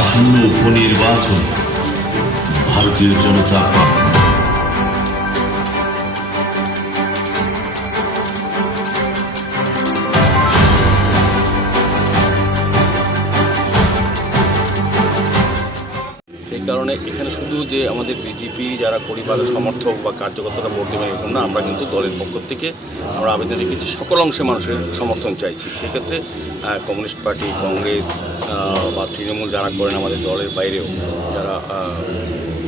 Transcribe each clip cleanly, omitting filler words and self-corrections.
আসন্ন উপনির্বাচন ভারতীয় জনতা পার্টি সেই কারণে এখানে শুধু যে আমাদের বিজেপি যারা পরিবারের সমর্থক বা কার্যকর্তারা ভোট দেবেন এরকম না, আমরা কিন্তু দলের পক্ষ থেকে আমরা আবেদন রেখেছি সকল অংশে মানুষের সমর্থন চাইছি। সেক্ষেত্রে কমিউনিস্ট পার্টি, কংগ্রেস বা তৃণমূল যারা করেন আমাদের দলের বাইরেও যারা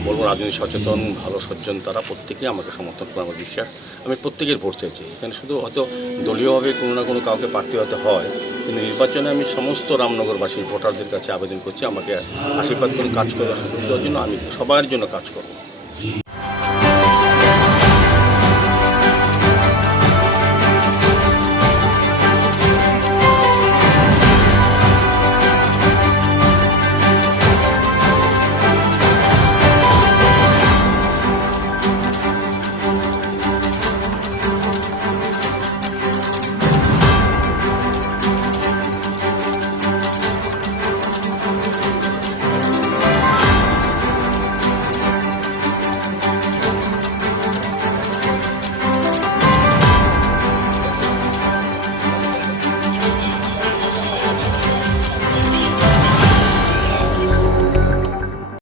বলবো রাজনৈতিক সচেতন ভালো সজ্জন তারা প্রত্যেকেই আমাকে সমর্থন করে আমার বিশ্বাস। আমি প্রত্যেকের ভোট চাইছি। এখানে শুধু হয়তো দলীয়ভাবে কোনো না কোনো কাউকে প্রার্থী হতে হয়, কিন্তু নির্বাচনে আমি সমস্ত রামনগরবাসী ভোটারদের কাছে আবেদন করছি আমাকে আশীর্বাদ করে কাজ করার সুযোগ দেওয়ার জন্য। আমি সবার জন্য কাজ করব।